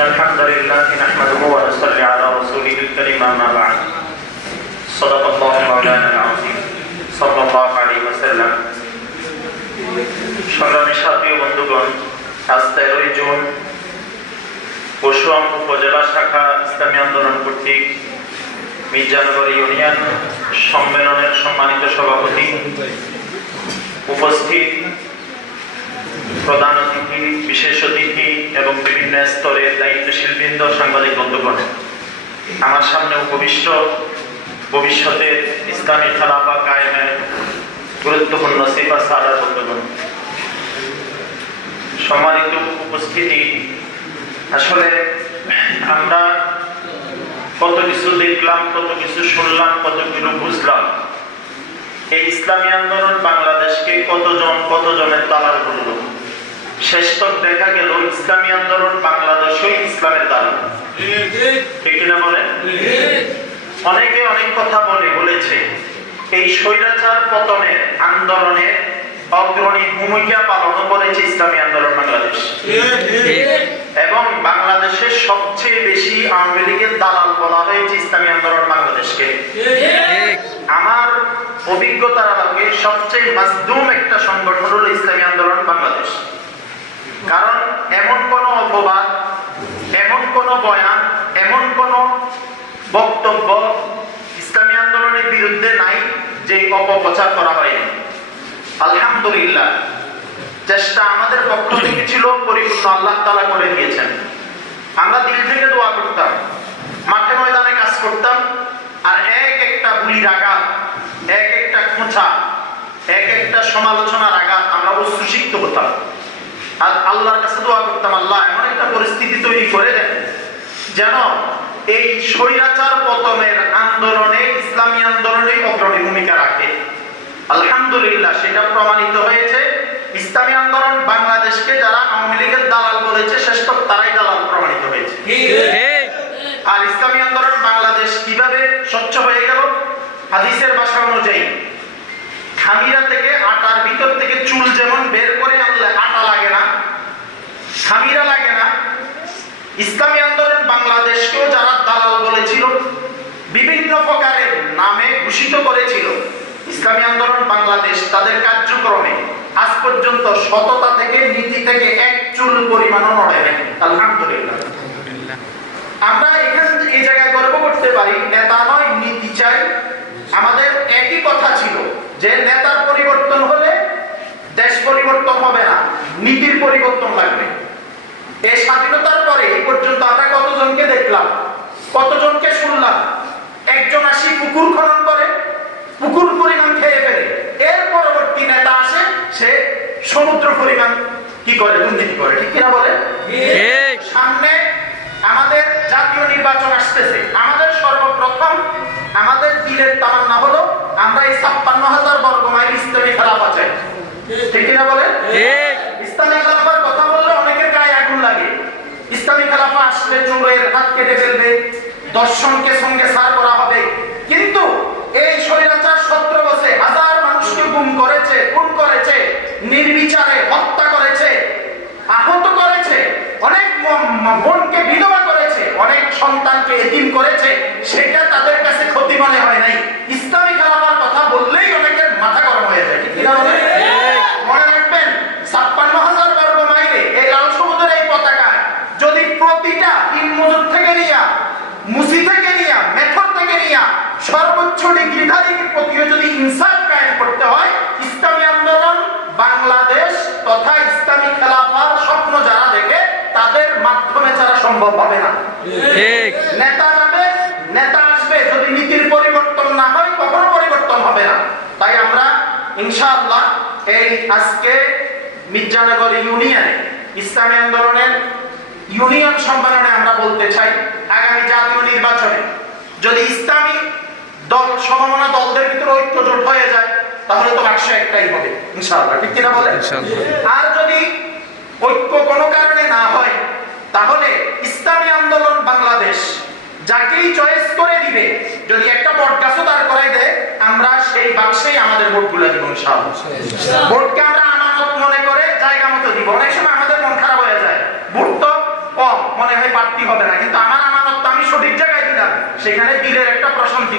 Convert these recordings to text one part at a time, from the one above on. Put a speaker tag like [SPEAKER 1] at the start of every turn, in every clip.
[SPEAKER 1] إن الحمد لله نحمده ونصلي على رسوله الكريم أما بعد صدق الله مولانا العظيم صلى الله عليه وسلم সংগ্রামী সাথী ও বন্ধুগণ আজ তেরোই জুন পশুয়াম উপজেলা শাখা ইসলামী আন্দোলন কর্তৃক মির্জানগর ইউনিয়ন সম্মেলনের সম্মানিত সভাপতি উপস্থিত প্রধান অতিথি বিশেষ অতিথি এবং বিভিন্ন স্তরের দায়িত্বশীল বৃন্দ সাংবাদিক বন্ধুগণ, আমার সামনে উপবিষ্ট ভবিষ্যতের ইসলামী খেলাফা কায়েমের গুরুত্বপূর্ণ সিফা সাদার বন্ধুগণ, সম্মানিত উপস্থিতি। আসলে আমরা কত কিছু দেখলাম, কত কিছু শুনলাম, কত কিছু বুঝলাম। এই ইসলামী আন্দোলন বাংলাদেশকে কতজন, কতজনের দালাল করল শেষ তক দেখা গেল ইসলামী আন্দোলন বাংলাদেশই ইসলামের দালাল ঠিক কিনা বলেন? অনেকে অনেক কথা বলে, বলেছে, এই স্বৈরাচার পতনের আন্দোলনে অগ্রণী ভূমিকা পালন করেছে ইসলামী আন্দোলন বাংলাদেশ। এবং বাংলাদেশের সবচেয়ে বেশি আওয়ামী লীগের দালাল বলা হয়েছে ইসলামী আন্দোলন বাংলাদেশকে। আমার অভিজ্ঞতার আলোকে সবচেয়ে মাজদুম একটা সংগঠন হলো ইসলামী আন্দোলন বাংলাদেশ। কারণ এমন কোন অপবাদ, এমন কোন বয়ান, এমন কোন বক্তব্য ইসলামী আন্দোলনের বিরুদ্ধে নাই যে অপপ্রচার করা হয়নি। আলহামদুলিল্লাহ, চেষ্টা আমাদের পক্ষ থেকে ছিল পরিপূর্ণ, আল্লাহ তালা করে দিয়েছেন। আমরা দিল থেকে দোয়া করতাম, মাঠে ময়দানে কাজ করতাম, আর এক একটা বুলির আঘাত এক একটা খোঁচা, এক একটা সমালোচনার আঘাত আমরা উচ্ছ্বসিত হতাম। আর আল্লাহর কাছে দোয়া করতাম আল্লাহ এমন একটা পরিস্থিতি তৈরি করে দেন যেন এই স্বৈরাচার পতনের আন্দোলনে ইসলামী আন্দোলনে অগ্রণী ভূমিকা রাখে। আলহামদুলিল্লাহ সেটা প্রমাণিত হয়েছে। ইসলামী আন্দোলন বাংলাদেশকে যারা আওয়ামী লীগের দালাল বলেছে শ্রেষ্ঠ তারাই দালাল প্রমাণিত হয়েছে। আর ইসলামী আন্দোলন বাংলাদেশ কীভাবে স্বচ্ছ হয়ে গেল? হাদিসের ভাষা অনুযায়ী খামিরা থেকে আটার ভিতর থেকে চুল যেমন বের করে আনলে আটা লাগে না, খামিরা লাগে না। ইসলামী আন্দোলন বাংলাদেশকেও যারা দালাল বলেছিল, বিভিন্ন প্রকারের নামে ঘোষিত করেছিল। ইসলামী আন্দোলন বাংলাদেশ তাদের কার্যক্রমে আজ পর্যন্ত সততা থেকে নীতি থেকে এক চুল পরিমাণও নড়ে নাই। আলহামদুলিল্লাহ। আমরা এখান এই জায়গায় গর্ব করতে পারি, নেতা নয়, নীতি চাই। আমাদের একই কথা যে নেতার পরিবর্তন হলে দেশ পরিবর্তন হবে না নীতির পরিবর্তন লাগবে। এই স্বাধীনতার পরে এই পর্যন্ত আমরা কতজনকে দেখলাম কতজনকে শুনলাম? একজন আসি পুকুর খনন করে পুকুর পরিমাণ খেয়ে ফেলে। এর পরবর্তী নেতা আসে সে সমুদ্র পরিমাণ কি করে দুর্নীতি করে ঠিক কিনা বলে সামনে আমাদের জাতীয় নির্বাচন আসতেছে। আমাদের সর্বপ্রথম আমাদের দিলের তামান্না হলো আমরা এই ছাপ্পান্ন হাজার বর্গ মাইল ইসলামী খেলাফা চাই ঠিক কিনা বলে ইসলামী খেলাফার কথা বললে অনেকের গায়ে আগুন লাগে। ইসলামী খেলাফা আসলে চোরের হাত কেটে ফেলবে। দর্শনকে সঙ্গে সার করা হবে। কিন্তু এই স্বৈরাচার সত্র বছরে হাজার মানুষকে গুম করেছে খুন করেছে নির্বিচারে হত্যা করেছে আহত করেছে অনেক বোনকে বিধবা করেছে অনেক সন্তানকে এতিম করেছে সেটা তাদের কাছে ক্ষতি মনে হয় নাই ইসলামী খেলাফার কথা বললেই অনেকের মাথা গরম হয়ে যায় ঠিক কিনা বলে? মনে রাখবেন ছাপ্পান্ন হাজার বর্গ মাইলে এই লাল সমুদ্রের এই পতাকায় যদি প্রতিটা তিন মজুর থেকে নিয়া মুসি থেকে নিয়া মেথর থেকে নিয়া সর্বোচ্চ ডিগ্রিধারী প্রতিও যদি ইনসাফ কায়েম করতে হয় ইসলামী আন্দোলন বাংলাদেশ তথা ইসলামী খেলাফার স্বপ্ন যারা দেখে তাদের মাধ্যমে ছাড়া সম্ভব হবে না। নেতা যাবে নেতা আসবে যদি নীতির পরিবর্তন না হয় কখনো পরিবর্তন হবে না। তাই আমরা ইনশাআল্লাহ এই আজকে মির্জানগর ইউনিয়নে ইসলামী আন্দোলনের ইউনিয়ন সম্মেলনে আমরা বলতে চাই আগামী জাতীয় নির্বাচনে যদি ইসলামী দল সমমনা দলদের ভিতরে ঐক্য জোট হয়ে যায় তাহলে তো একশো একটাই হবে ইনশাআল্লাহ ঠিক কিনা বলে আর যদি ঐক্য কোনো কারণে না হয় তাহলে ইসলামী আন্দোলন বাংলাদেশ যাকেই চয়েস করে দিবে যদি একটা বট গাছও দাঁড় করাই দেয় আমরা সেই বাক্সেই আমাদের ভোটগুলো দিব ইনশাআল্লাহ। ভোটকে আমরা আমানত মনে করে জায়গা মতো দিব। অনেক সময় আমাদের মন খারাপ হয়ে যায়। ভোট তো কম মনে হয় আমানতটি হবে না কিন্তু আমার আমানত তো আমি সঠিক জায়গায় দিলাম সেখানে দিলের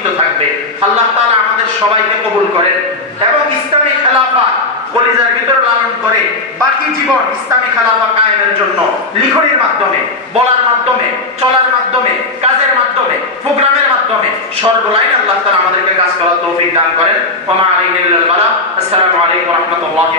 [SPEAKER 1] প্রশান্তিত থাকবে। আল্লাহ তাআলা আমাদের সবাইকে কবুল করেন এবং ইসলামী খেলাফা কলিজার ভিতরে লালন করে বাকি জীবন ইসলামী খেলাফা কায়েমের জন্য লিখনির মাধ্যমে, বলার মাধ্যমে, চলার মাধ্যমে, কাজের মাধ্যমে, প্রোগ্রামের মাধ্যমে সর্বলাইন আল্লাহ তাআলা আমাদেরকে কাজ করার তৌফিক দান করেন। আসসালামু আলাইকুম রাহমাতুল্লাহি